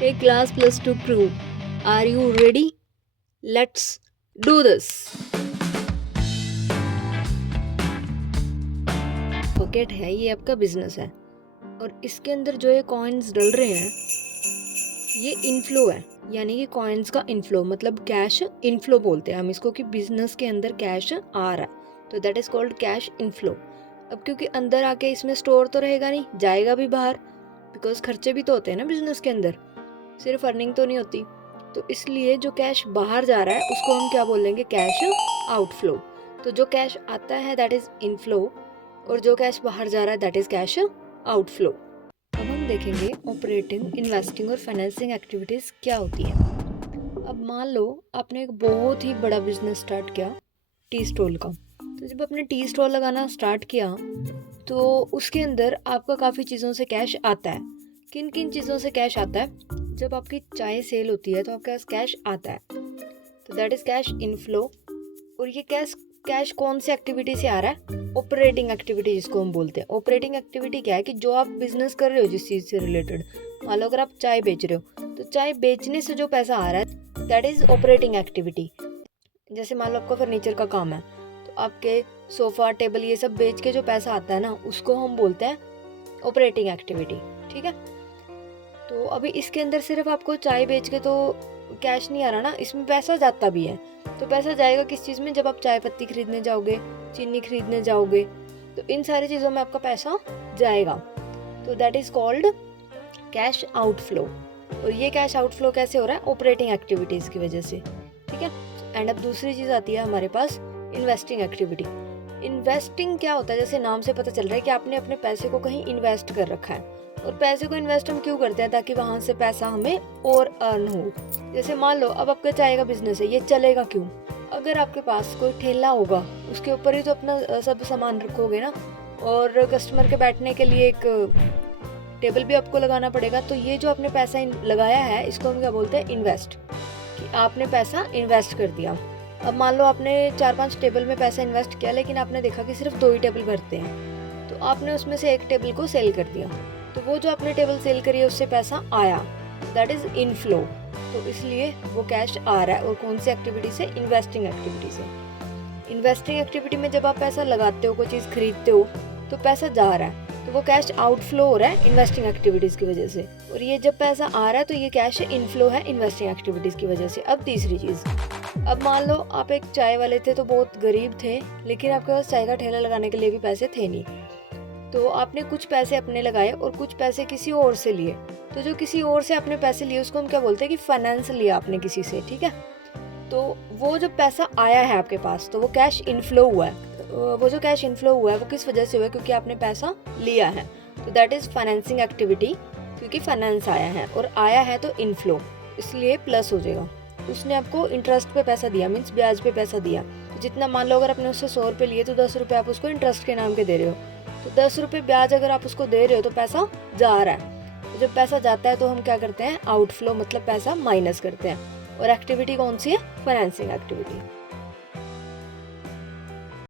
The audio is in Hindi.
Hey class plus 2 crew, are you ready? Let's do this. Pocket है, ये आपका बिजनेस है और इसके अंदर जो ये कॉइन्स डल रहे हैं ये इनफ्लो है, यानी कि कॉइन्स का इनफ्लो, मतलब कैश इनफ्लो बोलते हैं हम इसको, कि बिजनेस के अंदर कैश आ रहा है, तो that is called cash inflow. अब क्योंकि अंदर आके इसमें स्टोर तो रहेगा नहीं, जाएगा भी बाहर, बिकॉज खर्चे भी तो होते हैं ना बिजनेस के अंदर, सिर्फ अर्निंग तो नहीं होती। तो इसलिए जो कैश बाहर जा रहा है उसको हम क्या बोलेंगे, कैश आउटफ्लो। तो जो कैश आता है दैट इज इनफ्लो और जो कैश बाहर जा रहा है दैट इज कैश आउटफ्लो। अब हम देखेंगे ऑपरेटिंग, इन्वेस्टिंग और फाइनेंसिंग एक्टिविटीज़ क्या होती है। अब मान लो आपने एक बहुत ही बड़ा बिजनेस स्टार्ट किया, टी स्टॉल का। तो जब आपने टी स्टॉल लगाना स्टार्ट किया तो उसके अंदर आपका काफ़ी चीज़ों से कैश आता है। किन किन चीज़ों से कैश आता है? जब आपकी चाय सेल होती है तो आपके पास कैश आता है, तो दैट इज़ कैश इनफ्लो। और ये कैश कौन सी एक्टिविटी से आ रहा है? ऑपरेटिंग एक्टिविटी जिसको हम बोलते हैं। ऑपरेटिंग एक्टिविटी क्या है कि जो आप बिजनेस कर रहे हो जिस चीज़ से रिलेटेड, मान लो अगर आप चाय बेच रहे हो तो चाय बेचने से जो पैसा आ रहा है दैट इज़ ऑपरेटिंग एक्टिविटी। जैसे मान लो आपका फर्नीचर का काम है तो आपके सोफ़ा टेबल ये सब बेच के जो पैसा आता है ना उसको हम बोलते हैं ऑपरेटिंग एक्टिविटी, ठीक है। तो अभी इसके अंदर सिर्फ आपको चाय बेच के तो कैश नहीं आ रहा ना, इसमें पैसा जाता भी है। तो पैसा जाएगा किस चीज़ में? जब आप चाय पत्ती खरीदने जाओगे, चीनी खरीदने जाओगे, तो इन सारी चीज़ों में आपका पैसा जाएगा। तो that is called cash outflow. और ये कैश आउटफ्लो कैसे हो रहा है? ऑपरेटिंग एक्टिविटीज़ की वजह से, ठीक है। एंड अब दूसरी चीज़ आती है हमारे पास, इन्वेस्टिंग एक्टिविटी। इन्वेस्टिंग क्या होता है? जैसे नाम से पता चल रहा है कि आपने अपने पैसे को कहीं इन्वेस्ट कर रखा है। और पैसे को इन्वेस्ट हम क्यों करते हैं? ताकि वहाँ से पैसा हमें और अर्न हो। जैसे मान लो अब आपका चाय का बिजनेस है, ये चलेगा क्यों? अगर आपके पास कोई ठेला होगा उसके ऊपर ही तो अपना सब सामान रखोगे ना, और कस्टमर के बैठने के लिए एक टेबल भी आपको लगाना पड़ेगा। तो ये जो आपने पैसा लगाया है इसको हम क्या बोलते हैं? इन्वेस्ट, कि आपने पैसा इन्वेस्ट कर दिया। अब मान लो आपने 4-5 टेबल में पैसा इन्वेस्ट किया, लेकिन आपने देखा कि सिर्फ 2 ही टेबल भरते हैं, तो आपने उसमें से एक टेबल को सेल कर दिया। तो वो जो आपने टेबल सेल करी है उससे पैसा आया, दैट इज इनफ्लो। तो इसलिए वो कैश आ रहा है। और कौन सी एक्टिविटी से? इन्वेस्टिंग एक्टिविटी से। इन्वेस्टिंग एक्टिविटी में जब आप पैसा लगाते हो, कोई चीज़ खरीदते हो, तो पैसा जा रहा है, तो वो कैश आउटफ्लो हो रहा है इन्वेस्टिंग एक्टिविटीज़ की वजह से। और ये जब पैसा आ रहा है तो ये कैश इनफ्लो है इन्वेस्टिंग एक्टिविटीज़ की वजह से। अब तीसरी चीज़, अब मान लो आप एक चाय वाले थे, तो बहुत गरीब थे, लेकिन आपके पास चाय का ठेला लगाने के लिए भी पैसे थे नहीं, तो आपने कुछ पैसे अपने लगाए और कुछ पैसे किसी और से लिए। तो जो किसी और से आपने पैसे लिए उसको हम क्या बोलते हैं? कि फाइनेंस लिया आपने किसी से, ठीक है। तो वो जब पैसा आया है आपके पास तो वो कैश इनफ्लो हुआ है। वो जो कैश इनफ्लो हुआ है वो किस वजह से हुआ है? क्योंकि आपने पैसा लिया है, तो दैट इज फाइनेंसिंग एक्टिविटी, क्योंकि फाइनेंस आया है और आया है तो इनफ्लो, इसलिए प्लस हो जाएगा। उसने आपको इंटरेस्ट पे पैसा दिया, मीन्स ब्याज पे पैसा दिया। तो जितना मान लो अगर आपने उससे 100 रुपये लिए तो 10 रुपये आप उसको इंटरेस्ट के नाम के दे रहे हो, तो 10 रुपये ब्याज अगर आप उसको दे रहे हो तो पैसा जा रहा है। तो जब पैसा जाता है तो हम क्या करते हैं? आउटफ्लो, मतलब पैसा माइनस करते हैं। और एक्टिविटी कौन सी है? Financing activity.